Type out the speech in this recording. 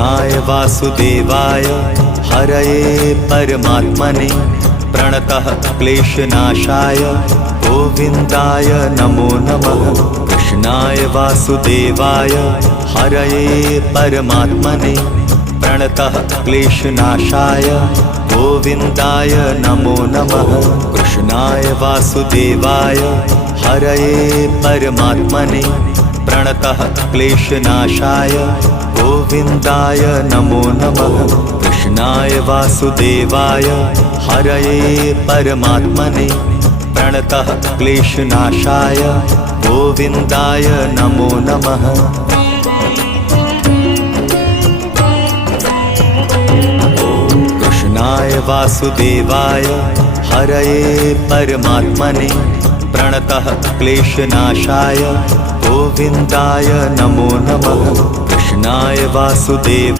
कृष्णाय वासुदेवाय हरये परमात्मने प्रणतः क्लेशनाशाय गोविन्दाय नमो नमः। कृष्णाय वासुदेवाय हरये परमात्मने प्रणतः क्लेशनाशाय गोविन्दाय नमो नमः। कृष्णाय वासुदेवाय हरये परमात्मने प्रणतः क्लेशनाशाय गोविन्दाय नमो नमः। कृष्णाय वासुदेवाय हरये परमात्मने प्रणतः क्लेशनाशाय गोविन्दाय नमो नमः। कृष्णाय वासुदेवाय हरये परमात्मने प्रणतः क्लेशनाशाय गोविन्दाय नमो नमः। कृष्णाय वासुदेव